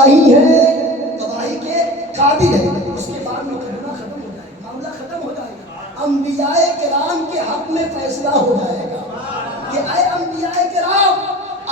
گواہی ہے، گواہی کے قابل ہے، اس کے بعد مقدمہ ختم ہو جائے گا، معاملہ ختم ہو جائے گا، انبیاء کرام کے حق میں فیصلہ ہو جائے گا کہ اے انبیاء کرام،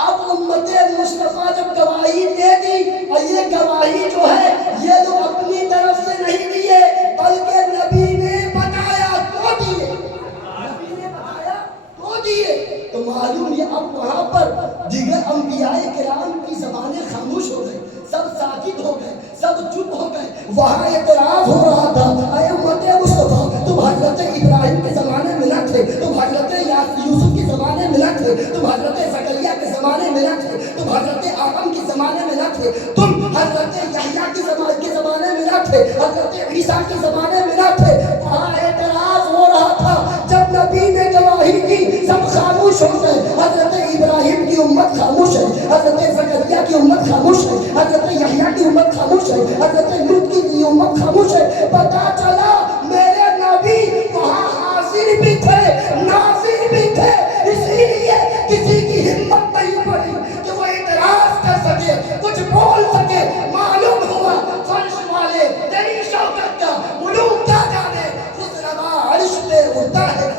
اب امت مصطفیٰ جب گواہی دے دی، اور یہ گواہی جو ہے یہ لوگ اپنی طرف سے نہیں دیے بلکہ نبی نے بتایا تو دیے، نبی نے بتایا تو دیے، تو معلوم یہ اب وہاں پر دیگر انبیاء کرام کی زبانیں خاموش ہو گئے، سب ساکت ہو گئے، سب چپ ہو گئے، وہاں اعتراض ہو رہا تھا اے امت مصطفیٰ، تم حضرت ابراہیم کے زمانے میں نہ تھے، تم حضرت یوسف کے زمانے میں نہ تھے، تم حضرت زکریا کے زمانے میں نہ تھے، تم حضرت آدم کے زمانے میں نہ تھے، تم حضرت یحییٰ کے زمانے میں نہ تھے، حضرت عیسیٰ کے زمانے میں نہ تھے، وہاں اعتراض ہو رہا تھا، جب نبی نے گواہی کی سب خاموش ہو گئے، حضرت ابراہیم کی امت خاموش ہے، حضرت زکریا کی امت خاموش ہے، حضرت یحییٰ کی امت خاموش ہے، حضرت لوط کی امت خاموش ہے، پتا چلا میرے نبی وہاں حاضر بھی تھے، ناظر بھی تھے، اسی لیے کسی کی ہمت نہیں پڑی کہ وہ اعتراض کر سکے، کچھ بول سکے، معلوم ہوا فرش والے تیری شوکت کا علوم کیا جانے، خود روا عرش پہ اڑتا ہے،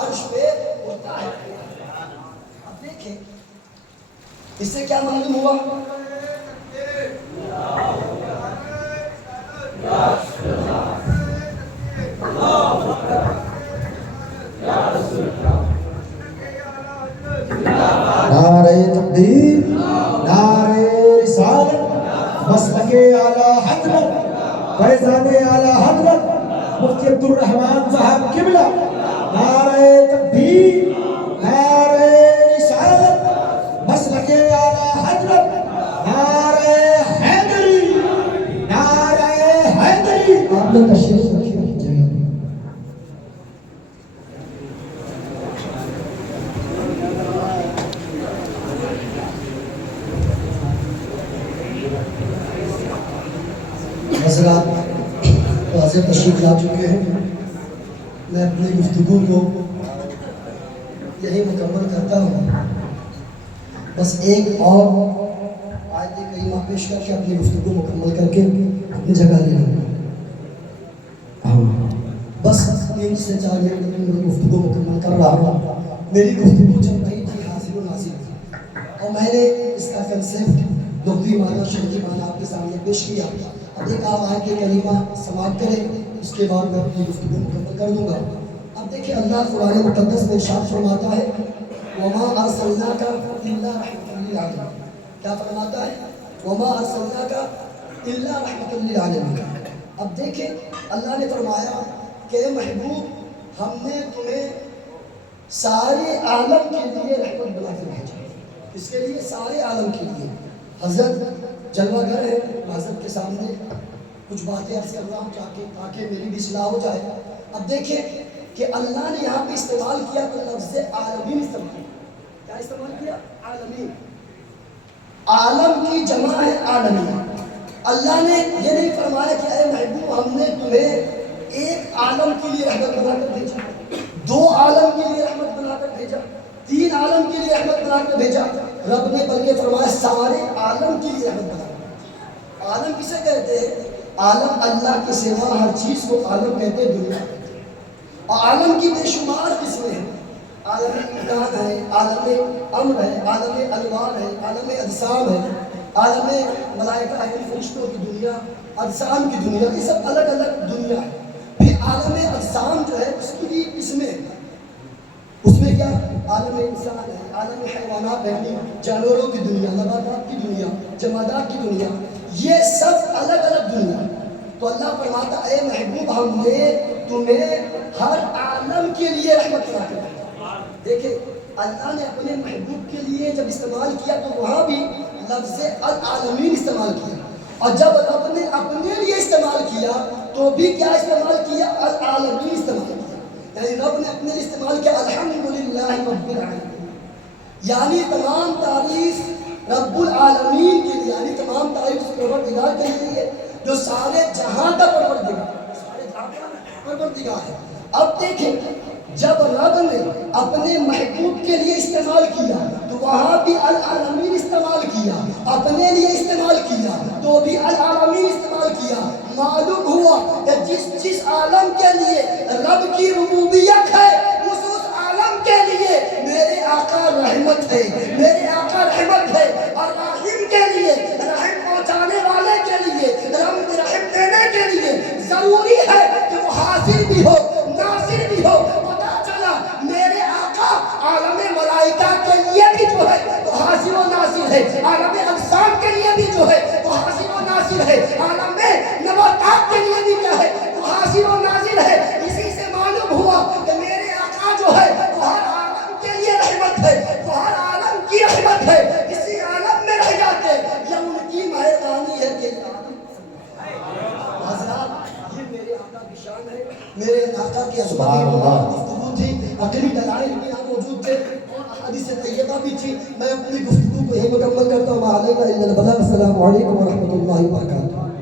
عرش پہ اڑتا ہے۔ اب دیکھیں اس سے کیا معلوم ہوا؟ نعرہ تکبیر، نعرہ رسالت، مسلک اعلیٰ حضرت، فیضان اعلیٰ حضرت مفتی عبدالرحمن صاحب قبلہ، نعرہ تکبیر، نعرہ رسالت، مسلک اعلیٰ حضرت، نعرہ حیدری، نعرہ حیدری۔ آپ لوگ تشریف رکھیے جگہ پہ۔ حضرات واضح تشریف لا چکے ہیں، میں اپنی گفتگو کو یہی مکمل کرتا ہوں، بس ایک اور آیت کریمہ پیش کر کے اپنی گفتگو مکمل کر کے اپنی جگہ لے لوں گا، بس 3 سے 4 منٹ میں گفتگو مکمل کر رہا ہوں۔ میری گفتگو چل رہی تھی حاضر و ناظر، اور میں نے اس کا کنسیپٹ لغوی معنی شرعی معنی آپ کے سامنے پیش کیا۔ اب ایک آپ آیت کریمہ سماعت کریں، اس کے بعد میں اپنی گفتگو مکمل کر دوں گا۔ اب دیکھیں اللہ قرآن مقدس میں ارشاد فرماتا ہے وَمَا أَرْسَلْنَاكَ إِلَّا رَحْمَةً لِّلْعَالَمِينَ، کیا فرماتا ہے؟ وَمَا أَرْسَلْنَاكَ إِلَّا رَحْمَةً لِّلْعَالَمِينَ۔ اب دیکھیں اللہ نے فرمایا کہ اے محبوب ہم نے تمہیں سارے عالم کے لیے رحمت بنا کر بھیجا، اس کے لیے سارے عالم کے لیے۔ حضرت جلوہ گر ہے، حضرت کے سامنے کچھ باتیں عرض کر رہا ہوں تاکہ میری بھی اصلاح ہو جائے۔ اب دیکھیں کہ اللہ نے یہاں پہ استعمال کیا تو لفظ عالمین استعمال کیا، کیا استعمال کیا؟ عالمین، عالم کی جمع ہے عالمین۔ اللہ نے یہ نہیں فرمایا کہ اے محبوب ہم نے تمہیں ایک عالم کے لیے رحمت بنا کر بھیجا، 2 عالم کے لیے رحمت بنا کر بھیجا، 3 عالم کے لیے رحمت بنا کر بھیجا، رب نے بلکہ فرمایا سارے عالم کے لیے رحمت بنا کر بھیجا۔ عالم کسے کہتے ہیں؟ عالم اللہ کے سوا ہر چیز کو عالم کہتے ہیں، دنیا کہتے ہیں، اور عالم کی بے شمار قسمیں ہیں، عالم امکان ہے، عالم امر ہے، عالم الوان ہے، عالم اجسام ہے، عالم ملائکہ ہے، فرشتوں کی دنیا، اجسام کی دنیا، یہ سب الگ الگ دنیا ہے۔ پھر عالم اجسام جو ہے اس کی بھی قسمیں ہیں، اس میں کیا عالم انسان ہے، عالم حیوانات ہے، جانوروں کی دنیا، نباتات کی دنیا، جمادات کی دنیا، یہ سب الگ الگ دنیا ہے۔ تو اللہ فرماتا اے محبوب ہم نے تمہیں ہر عالم کے لیے رحمت بنا کر بھیجا۔ دیکھیں اللہ نے اپنے محبوب کے لیے جب استعمال کیا تو وہاں بھی لفظ العالمین استعمال کیا، اور جب رب نے اپنے لیے استعمال کیا تو بھی کیا استعمال کیا؟ العالمین استعمال کیا، یعنی رب نے اپنے لیے استعمال کیا الحمدللہ رب العالمین، یعنی تمام تعریف رب العالمین کے لیے، یعنی تمام تعریف اس پروردگار کے لیے جو سارے جہاں کا پروردگار ہے۔ اب دیکھیں جب رب نے اپنے محبوب کے لیے استعمال کیا تو وہاں بھی العالمین استعمال کیا، اپنے معلوم ہوا کہ جس عالم کے لیے رب کی ربوبیت ہے اس عالم کے لیے میرے آقا رحمت ہے، میرے آقا رحمت ہے، اور رحیم کے لیے، رحم پہنچانے والے کے لیے، رحم دینے کے لیے ضروری ہے کہ وہ حاضر بھی ہو ناصر بھی ہو۔ پتا چلا میرے آقا عالم ملائکہ کے لیے بھی جو ہے تو حاضر و ناصر ہے، عالم اجسام کے لیے بھی جو ہے تو حاضر و ناصر ہے، عالم نباتات کے لیے بھی کیا ہے تو حاضر و ناصر ہے۔ اسی سے معلوم ہوا کہ میرے آقا جو ہے تو ہر عالم کے لیے رحمت ہے، تو ہر عالم کی رحمت ہے، اسی عالم میں رہ جاتے، یہ ان کی مہربانی ہے کہ حضرات یہ میرے آقا کی شان ہے، میرے آقا کی عظمت کی گفتگو تھی، عقلی دلائل بھی یہاں موجود تھے اور احادیث طیبہ بھی تھی۔ میں اپنی گفتگو کو یہی مکمل کرتا ہوں۔ السلام علیکم ورحمۃ اللہ وبرکاتہ۔